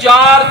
4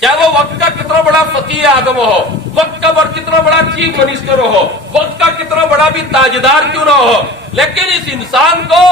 چاہے وہ وقت کا کتنا بڑا فقیہ اعظم ہو، وقت کا کتنا بڑا چیف منسٹر ہو، وقت کا کتنا بڑا بھی تاجدار کیوں نہ ہو، لیکن اس انسان کو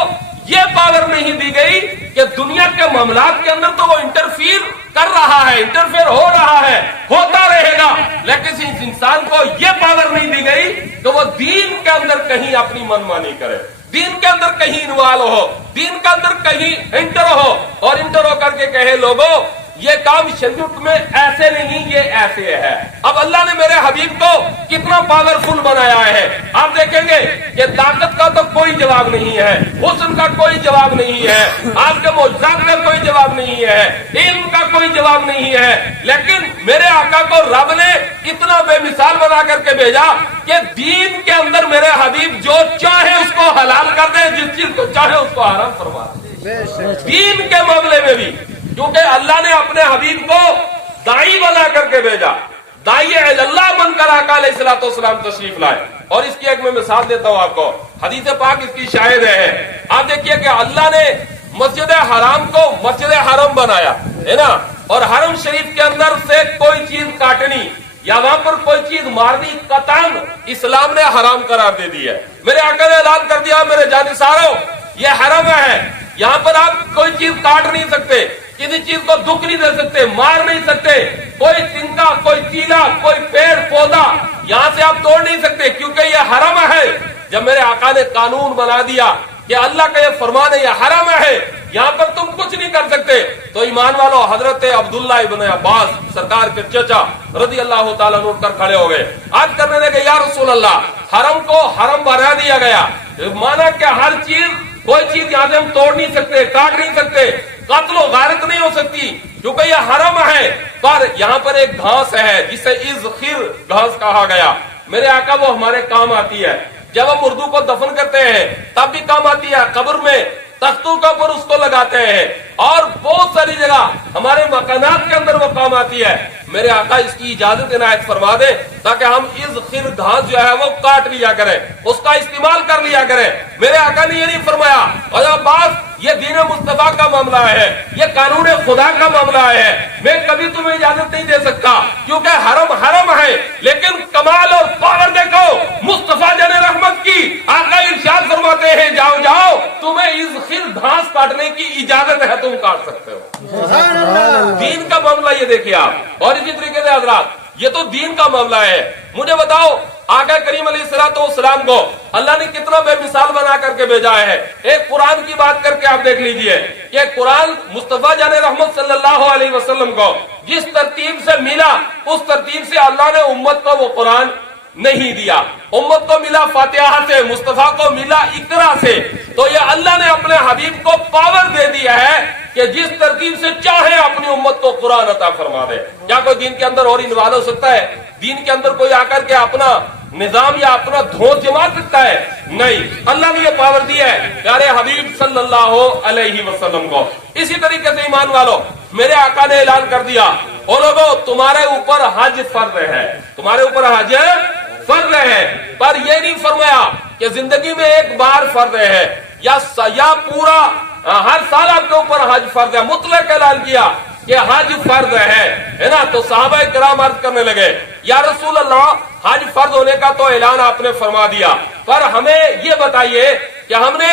یہ پاور نہیں دی گئی کہ دنیا کے معاملات کے اندر تو وہ انٹرفیئر کر رہا ہے، انٹرفیئر ہو رہا ہے، ہوتا رہے گا، لیکن اس انسان کو یہ پاور نہیں دی گئی کہ وہ دین کے اندر کہیں اپنی منمانی کرے، دین کے اندر کہیں انوالو ہو، دین کے اندر کہیں انٹر ہو، اور انٹر ہو کر کے کہے لوگوں یہ کام شریعت میں ایسے نہیں، یہ ایسے ہے۔ اب اللہ نے میرے حبیب کو کتنا پاورفل بنایا ہے، آپ دیکھیں گے کہ طاقت کا تو کوئی جواب نہیں ہے، حسن کا کوئی جواب نہیں ہے، آپ کے معجزات کا کوئی جواب نہیں ہے، علم کا کوئی جواب نہیں ہے، لیکن میرے آقا کو رب نے اتنا بے مثال بنا کر کے بھیجا کہ دین کے اندر میرے حبیب جو چاہے اس کو حلال کر دے، جس چیز کو چاہے اس کو حرام فرما دے، دین کے معاملے میں بھی، کیونکہ اللہ نے اپنے حبیب کو دائی بنا کر کے بھیجا، دائی اللہ بن کر آقا علیہ الصلوۃ والسلام تشریف لائے۔ اور اس کی ایک میں مثال دیتا ہوں آپ کو، حدیث پاک اس کی شاہد ہے۔ آپ دیکھیے کہ اللہ نے مسجد حرام کو مسجد حرم بنایا ہے نا، اور حرم شریف کے اندر سے کوئی چیز کاٹنی یا وہاں پر کوئی چیز مارنی قطعاً اسلام نے حرام قرار دے دی ہے۔ میرے آقا نے اعلان کر دیا، میرے جانثاروں یہ حرم ہے، یہاں پر آپ کوئی چیز کاٹ نہیں سکتے، کسی چیز کو دکھ نہیں دے سکتے، مار نہیں سکتے، کوئی تنکا، کوئی چیلا، کوئی پیڑ پودا یہاں سے آپ توڑ نہیں سکتے، کیونکہ یہ حرم ہے۔ جب میرے آقا نے قانون بنا دیا کہ اللہ کا یہ فرمان ہے، یہ حرم ہے، یہاں پر تم کچھ نہیں کر سکتے، تو ایمان والو حضرت عبداللہ ابن عباس سرکار کے چچا رضی اللہ تعالیٰ عنہ اٹھ کر کھڑے ہو گئے، آج کرنے لگے یا رسول اللہ حرم کو حرم بنا دیا گیا، مانا کہ ہر چیز، کوئی چیز یہاں سے ہم توڑ نہیں سکتے، کاٹ نہیں سکتے، قتل و غارت نہیں ہو سکتی، کیونکہ یہ حرم ہے، پر یہاں پر ایک گھاس ہے جسے اذخر گھاس کہا گیا، میرے آقا وہ ہمارے کام آتی ہے، جب ہم اردو کو دفن کرتے ہیں تب بھی کام آتی ہے، قبر میں تختوں کے اوپر اس کو لگاتے ہیں، اور بہت ساری جگہ ہمارے مکانات کے اندر وہ کام آتی ہے۔ میرے آقا اس کی اجازت عنایت فرما دے تاکہ ہم اذخر گھاس جو ہے وہ کاٹ لیا کریں، اس کا استعمال کر لیا کریں۔ میرے آقا نے یہ نہیں فرمایا اور عباس یہ دین مصطفیٰ کا معاملہ ہے، یہ قانون خدا کا معاملہ ہے، میں کبھی تمہیں اجازت نہیں دے سکتا، کیونکہ حرم حرم ہے، لیکن کمال اور پاور دیکھو مصطفیٰ جان رحمت کی، آقا ارشاد فرماتے ہیں جاؤ جاؤ تمہیں اذخر گھاس کاٹنے کی اجازت ہے، تم کاٹ سکتے ہو۔ دین کا معاملہ یہ دیکھیے آپ، اور اسی طریقے سے حضرات یہ تو دین کا معاملہ ہے۔ مجھے بتاؤ آقا کریم علیہ الصلوۃ والسلام کو اللہ نے کتنا بے مثال بنا کر کے بھیجا ہے۔ ایک قرآن کی بات کر کے آپ دیکھ لیجئے کہ قرآن مصطفیٰ جان رحمت صلی اللہ علیہ وسلم کو جس ترتیب سے ملا اس ترتیب سے اللہ نے امت کو وہ قرآن نہیں دیا، امت کو ملا فاتحہ سے، مصطفیٰ کو ملا اقرا سے، تو یہ اللہ نے اپنے حبیب کو پاور دے دیا ہے کہ جس ترتیب سے چاہے اپنی امت کو قرآن عطا فرما دے۔ کیا کوئی دین کے اندر اور انوالو ہو سکتا ہے؟ دین کے اندر کوئی آ کر کے اپنا نظام یا اپنا دھوس جما سکتا ہے؟ نہیں، اللہ نے یہ پاور دی ہے پیارے حبیب صلی اللہ علیہ وسلم کو۔ اسی طریقے سے ایمان والو میرے آقا نے اعلان کر دیا، او لوگو تمہارے اوپر حج فرض ہے، تمہارے اوپر حج فرض ہے، پر یہ نہیں فرمایا کہ زندگی میں ایک بار فرض ہے یا پورا ہر سال آپ کے اوپر حج فرض ہے، مطلق اعلان کیا کہ حج فرض ہے نا۔ تو صحابہ کرام عرض کرنے لگے یا رسول اللہ حج فرض ہونے کا تو اعلان آپ نے فرما دیا، پر ہمیں یہ بتائیے کہ ہم نے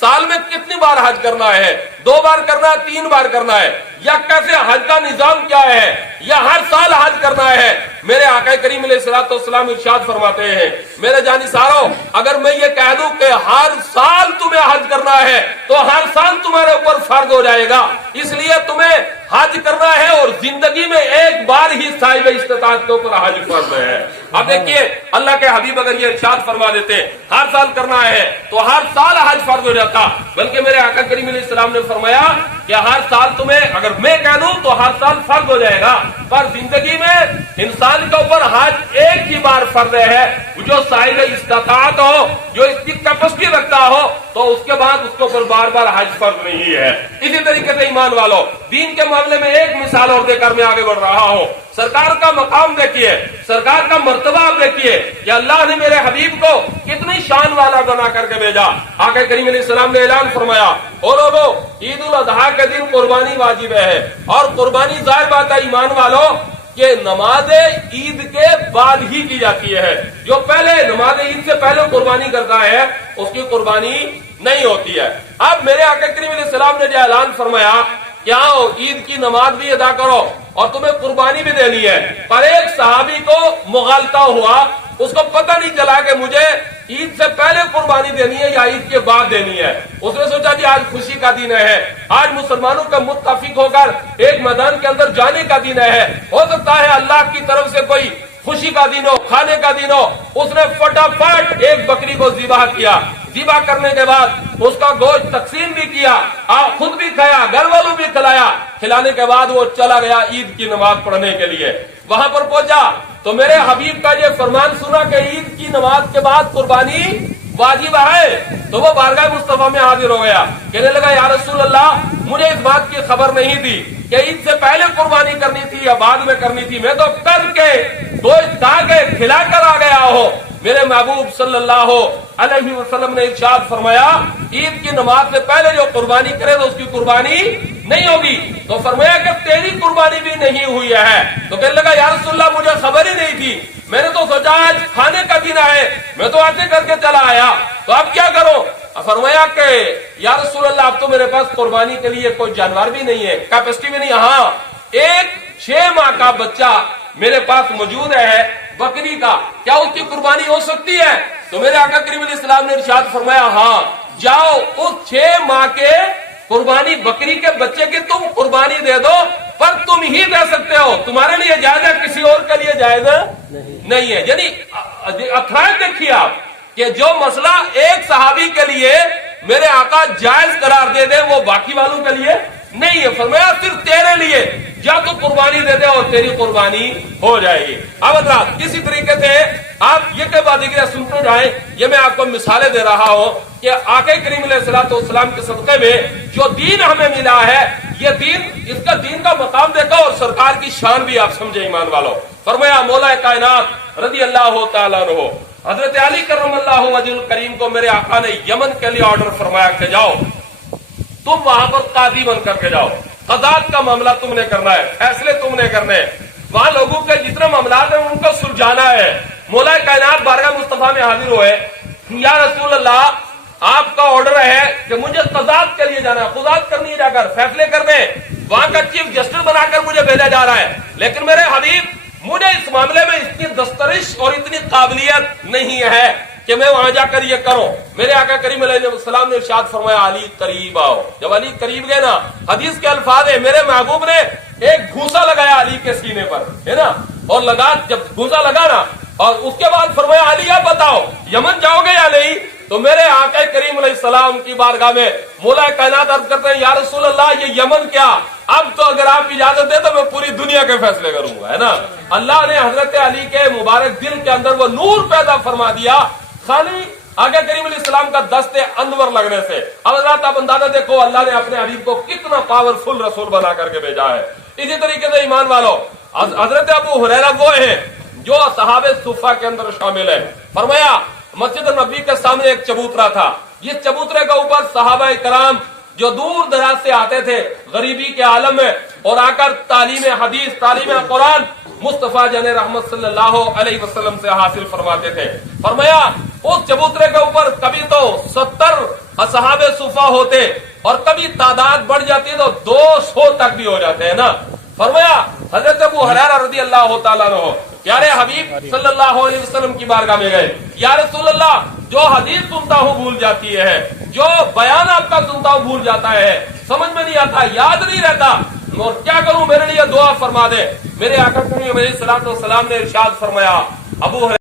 سال میں کتنی بار حج کرنا ہے؟ 2 بار کرنا ہے، 3 بار کرنا ہے، یا کیسے حج کا نظام کیا ہے، یا ہر سال حج کرنا ہے؟ میرے آقا کریم علیہ الصلوۃ والسلام ارشاد فرماتے ہیں میرے جانثاروں اگر میں یہ کہہ دوں کہ ہر سال تمہیں حج کرنا ہے تو ہر سال تمہارے اوپر فرض ہو جائے گا، اس لیے تمہیں حج کرنا ہے، اور زندگی میں ایک بار ہی صاحب استطاعت کے اوپر حج فرض ہے۔ اب دیکھیے اللہ کے حبیب اگر یہ ارشاد فرما دیتے ہر سال کرنا ہے تو ہر سال حج فرض ہو جاتا، بلکہ میرے آقا کریم علیہ السلام نے فرمایا کہ ہر سال تمہیں، اگر میں کہہ دوں تو ہر سال فرض ہو جائے گا، پر زندگی میں انسان کے اوپر حج ایک ہی بار فرض ہے. جو صاحب استطاعت ہو, جو اس کی کیپیسٹی رکھتا ہو, تو اس کے بعد اس کے اوپر بار بار حج فرض نہیں ہے. اسی طریقے سے ایمان والو, دین کے معاملے میں ایک مثال اور دے کر میں آگے بڑھ رہا ہوں. سرکار کا مقام دیکھیے, سرکار کا مرتبہ آپ دیکھیے کہ اللہ نے میرے حبیب کو کتنی شان والا بنا کر کے بھیجا. آقا کریم علیہ السلام نے اعلان فرمایا, اور لوگوں عید الاضحیٰ کے دن قربانی واجب ہے, اور قربانی ظاہر بات ہے ایمان والو کہ نماز عید کے بعد ہی کی جاتی ہے. جو پہلے نماز عید سے پہلے قربانی کرتا ہے اس کی قربانی نہیں ہوتی ہے. اب میرے آقا کریم علیہ السلام نے جو اعلان فرمایا کہ آؤ عید کی نماز بھی ادا کرو اور تمہیں قربانی بھی دینی ہے, پر ایک صحابی کو مغالطہ ہوا, اس کو پتہ نہیں چلا کہ مجھے عید سے پہلے قربانی دینی ہے یا عید کے بعد دینی ہے. اس نے سوچا جی آج خوشی کا دن ہے, آج مسلمانوں کا متفق ہو کر ایک میدان کے اندر جانے کا دن ہے, ہو سکتا ہے اللہ کی طرف سے کوئی خوشی کا دن ہو, کھانے کا دن ہو. اس نے فٹافٹ ایک بکری کو ذبح کیا. ذبح کرنے کے بعد اس کا گوشت تقسیم بھی کیا, خود بھی کھایا, گھر والوں بھی کھلایا. کھلانے کے بعد وہ چلا گیا عید کی نماز پڑھنے کے لیے. وہاں پر پہنچا تو میرے حبیب کا یہ فرمان سنا کہ عید کی نماز کے بعد قربانی واجب ہے, تو وہ بارگاہ مصطفیٰ میں حاضر ہو گیا. کہنے لگا یا رسول اللہ, مجھے اس بات کی خبر نہیں تھی کہ عید سے پہلے قربانی کرنی تھی یا بعد میں کرنی تھی. میں تو کر کے گوشت لا کے کھلا کر آ گیا ہوں. میرے محبوب صلی اللہ علیہ وسلم نے ارشاد فرمایا عید کی نماز سے پہلے جو قربانی کرے تو اس کی قربانی نہیں ہوگی. تو فرمایا کہ تیری قربانی بھی نہیں ہوئی ہے. تو کہنے لگا یا رسول اللہ, مجھے خبر ہی نہیں تھی, میں نے تو سوچا آج کھانے کا دن ہے, میں تو ایسے کر کے چلا آیا, تو اب کیا کروں؟ فرمایا کہ یا رسول اللہ, اب تو میرے پاس قربانی کے لیے کوئی جانور بھی نہیں ہے, کیپیسٹی بھی نہیں. ہاں, ایک 6 ماہ کا بچہ میرے پاس موجود ہے بکری کا, کیا اس کی قربانی ہو سکتی ہے؟ تو میرے آقا کریم علیہ السلام نے ارشاد فرمایا ہاں, جاؤ اس 6 ماہ کے قربانی بکری کے بچے کی تم قربانی دے دو, پر تم ہی دے سکتے ہو, تمہارے لیے جائز ہے, کسی اور کے لیے جائز نہیں ہے. یعنی اخراج دیکھیے آپ کہ جو مسئلہ ایک صحابی کے لیے میرے آقا جائز قرار دے دے وہ باقی والوں کے لیے نہیں ہے. فرمایا صرف تیرے لیے جا تو قربانی دے دے اور تیری قربانی ہو جائے گی. اب حضرات کسی طریقے سے آپ یہ کہ بات سنتے جائیں, یہ میں آپ کو مثالیں دے رہا ہوں کہ آقا کریم علیہ الصلوۃ والسلام کے صدقے میں جو دین ہمیں ملا ہے, یہ دین, اس کا دین کا مقام دیکھو اور سرکار کی شان بھی آپ سمجھے ایمان والو. فرمایا مولا کائنات رضی اللہ تعالیٰ عنہ حضرت علی کرم اللہ وجہ الکریم کو میرے آقا نے یمن کے لیے آرڈر فرمایا کہ جاؤ تم وہاں پر قاضی بن کر کے جاؤ, قضات کا معاملہ تم نے کرنا ہے, فیصلے تم نے کرنے ہیں, وہاں لوگوں کے جتنے معاملات ہیں ان کو سلجھانا ہے. مولا کائنات بارگاہ مصطفیٰ میں حاضر ہوئے, یا رسول اللہ آپ کا آرڈر ہے کہ مجھے قضات کے لیے جانا ہے, قضات کرنی ہے, جا کر فیصلے کرنے, وہاں کا چیف جسٹس بنا کر مجھے بھیجا جا رہا ہے, لیکن میرے حبیب مجھے اس معاملے میں اتنی دسترش اور اتنی قابلیت نہیں ہے کہ میں وہاں جا کر یہ کروں. میرے آقا کریم علیہ السلام نے ارشاد فرمایا علی قریب آؤ. جب علی قریب گئے نا, حدیث کے الفاظ ہے میرے محبوب نے ایک گھوسا لگایا علی کے سینے پر, ہے نا, اور لگا, جب گھوسا لگا نا اور اس کے بعد فرمایا علی آپ بتاؤ یمن جاؤ گے یا نہیں؟ تو میرے آقا کریم علیہ السلام کی بارگاہ میں مولا کائنات عرض کرتے ہیں یا رسول اللہ یہ یمن کیا, اب تو اگر آپ اجازت دیں تو میں پوری دنیا کے فیصلے کروں گا, ہے نا. اللہ نے حضرت علی کے مبارک دل کے اندر وہ نور پیدا فرما دیا خالی آقا کریم علیہ السلام کا دست انور لگنے سے. اب حضرات آپ اندازہ دیکھو اللہ نے اپنے حبیب کو کتنا پاورفل رسول بنا کر کے بھیجا ہے. اسی طریقے سے ایمان والو حضرت ابو ہریرہ وہ ہیں جو اصحاب صفہ کے اندر شامل ہے. فرمایا مسجد نبوی کے سامنے ایک چبوترا تھا, جس چبوترے کے اوپر صحابہ کرام جو دور دراز سے آتے تھے غریبی کے عالم میں اور آ کر تعلیم حدیث, تعلیم قرآن مصطفیٰ جان رحمت صلی اللہ علیہ وسلم سے حاصل فرماتے تھے. فرمایا اس چبوترے کے اوپر کبھی تو 70 اصحاب صفہ ہوتے اور کبھی تعداد بڑھ جاتی تو 200 تک بھی ہو جاتے ہیں نا. فرمایا حضرت ابو ہریرہ رضی اللہ تعالیٰ عنہ پیارے حبیب صلی اللہ علیہ وسلم کی بارگاہ میں گئے, یا رسول اللہ جو حدیث سنتا ہوں بھول جاتی ہے, جو بیان آپ کا سنتا ہوں بھول جاتا ہے, سمجھ میں نہیں آتا, یاد نہیں رہتا, اور کیا کروں, میرے لیے دعا فرما دے. میرے آقا کریم علیہ الصلوۃ والسلام نے ارشاد فرمایا ابو